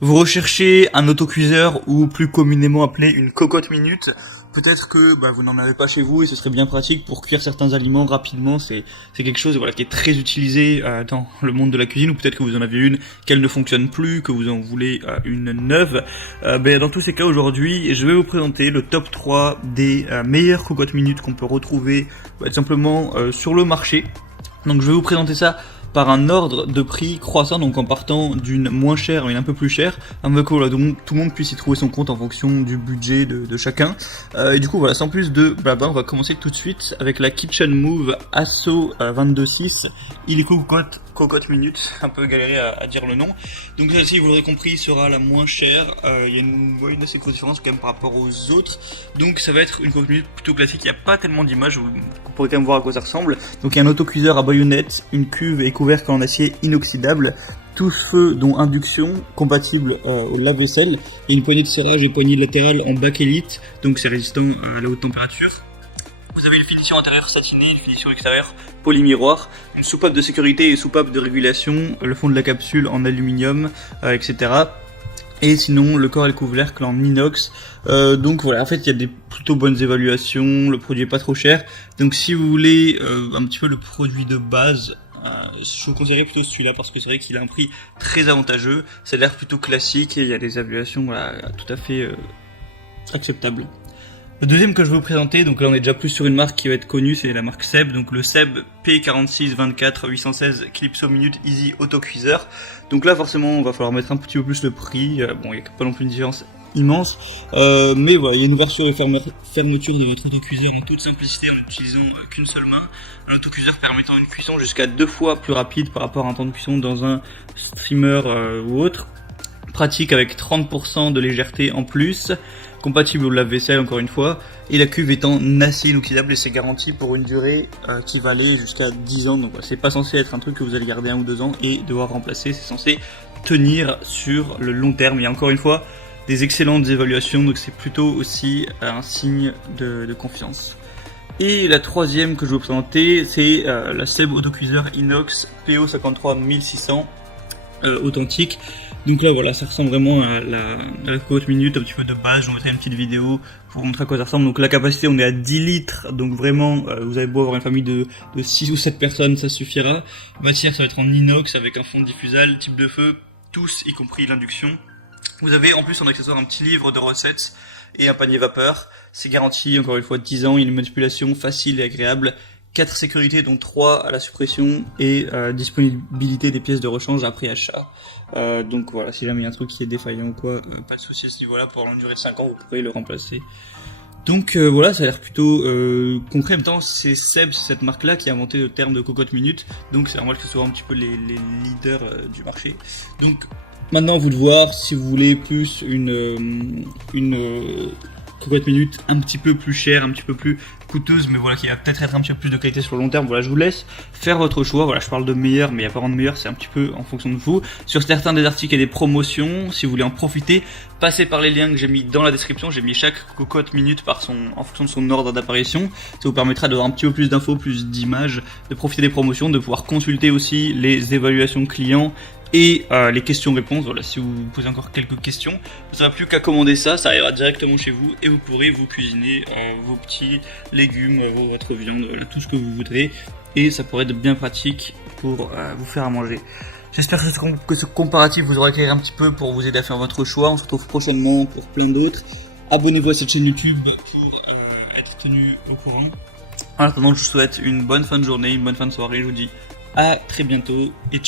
Vous recherchez un autocuiseur ou plus communément appelé une cocotte minute. Peut-être que vous n'en avez pas chez vous et ce serait bien pratique pour cuire certains aliments rapidement. C'est quelque chose qui est très utilisé dans le monde de la cuisine, ou peut-être que vous en avez une, qu'elle ne fonctionne plus, que vous en voulez une neuve. Dans tous ces cas, aujourd'hui, je vais vous présenter le top 3 des meilleures cocottes minutes qu'on peut retrouver tout simplement sur le marché. Donc je vais vous présenter ça par un ordre de prix croissant, donc en partant d'une moins chère à une un peu plus chère, donc tout le monde puisse y trouver son compte en fonction du budget de chacun. Et du coup voilà, sans plus de blabla, on va commencer tout de suite avec la Kitchen Move Asso 22.6 illico cocotte minute, un peu galéré à dire le nom. Donc celle-ci, vous l'aurez compris, sera la moins chère. Il y a une assez grosse différence quand même par rapport aux autres. Donc ça va être une cocotte minute plutôt classique, il n'y a pas tellement d'images, vous pourrez quand même voir à quoi ça ressemble. Donc il y a un autocuiseur à baïonnette, une cuve et couvercle en acier inoxydable, tous feux dont induction, compatible au lave-vaisselle, et une poignée de serrage et poignée latérale en bakélite, donc c'est résistant à la haute température. Vous avez une finition intérieure satinée, une finition extérieure polymiroir, une soupape de sécurité et soupape de régulation, le fond de la capsule en aluminium, etc. Et sinon, le corps et le couvercle en inox. Donc voilà, en fait, il y a des plutôt bonnes évaluations, le produit est pas trop cher. Donc si vous voulez un petit peu le produit de base, je vous conseillerais plutôt celui-là parce que c'est vrai qu'il a un prix très avantageux. Ça a l'air plutôt classique et il y a des évaluations tout à fait acceptables. Le deuxième que je vais vous présenter, donc là on est déjà plus sur une marque qui va être connue, c'est la marque Seb, donc le Seb P4624 816 Clipso Minute Easy Autocuiseur. Donc là forcément on va falloir mettre un petit peu plus le prix, il n'y a pas non plus une différence immense, mais voilà, il y a une ouverture et fermeture de votre autocuiseur en toute simplicité en n'utilisant qu'une seule main. Un autocuiseur permettant une cuisson jusqu'à 2 fois plus rapide par rapport à un temps de cuisson dans un steamer ou autre. Pratique avec 30% de légèreté en plus, compatible au lave-vaisselle encore une fois, et la cuve étant en acier inoxydable et c'est garanti pour une durée qui va aller jusqu'à 10 ans, donc c'est pas censé être un truc que vous allez garder 1 ou 2 ans et devoir remplacer, c'est censé tenir sur le long terme. Il y a encore une fois des excellentes évaluations, donc c'est plutôt aussi un signe de confiance. Et la troisième que je vais vous présenter, c'est la Seb Autocuiseur Inox PO53 1600 authentique. Donc là voilà, ça ressemble vraiment à la cocotte minute un petit peu de base. Je vous mettrai une petite vidéo pour vous montrer à quoi ça ressemble. Donc la capacité, on est à 10 litres, donc vraiment vous avez beau avoir une famille de 6 ou 7 personnes, ça suffira. Matière, ça va être en inox avec un fond diffusable, type de feu, tous y compris l'induction. Vous avez en plus en accessoire un petit livre de recettes et un panier vapeur. C'est garanti encore une fois 10 ans, il y a une manipulation facile et agréable. 4 sécurités dont 3 à la suppression et disponibilité des pièces de rechange après achat. Donc voilà, si jamais il y a un truc qui est défaillant ou quoi, pas de souci à ce niveau-là, pour une durée de 5 ans vous pourrez le remplacer. Donc voilà, ça a l'air plutôt concret. En même temps, c'est Seb, c'est cette marque-là qui a inventé le terme de cocotte minute, donc c'est normal que ce soit un petit peu les leaders du marché. Donc maintenant, vous de voir si vous voulez plus une cocotte minute un petit peu plus chère, un petit peu plus coûteuse, mais voilà, qui va peut-être être un petit peu plus de qualité sur le long terme. Voilà, je vous laisse faire votre choix. Voilà, je parle de meilleur, mais il n'y a pas vraiment de meilleur, c'est un petit peu en fonction de vous. Sur certains des articles, il y a des promotions. Si vous voulez en profiter, passez par les liens que j'ai mis dans la description. J'ai mis chaque cocotte minute en fonction de son ordre d'apparition. Ça vous permettra d'avoir un petit peu plus d'infos, plus d'images, de profiter des promotions, de pouvoir consulter aussi les évaluations clients et les questions-réponses. Voilà, si vous posez encore quelques questions, vous n'aurez plus qu'à commander ça, ça arrivera directement chez vous et vous pourrez vous cuisiner vos petits légumes, votre viande, tout ce que vous voudrez, et ça pourrait être bien pratique pour vous faire à manger. J'espère que ce comparatif vous aura éclairé un petit peu pour vous aider à faire votre choix. On se retrouve prochainement pour plein d'autres. Abonnez-vous à cette chaîne YouTube pour être tenu au courant. En attendant, je vous souhaite une bonne fin de journée, une bonne fin de soirée. Je vous dis à très bientôt et ciao.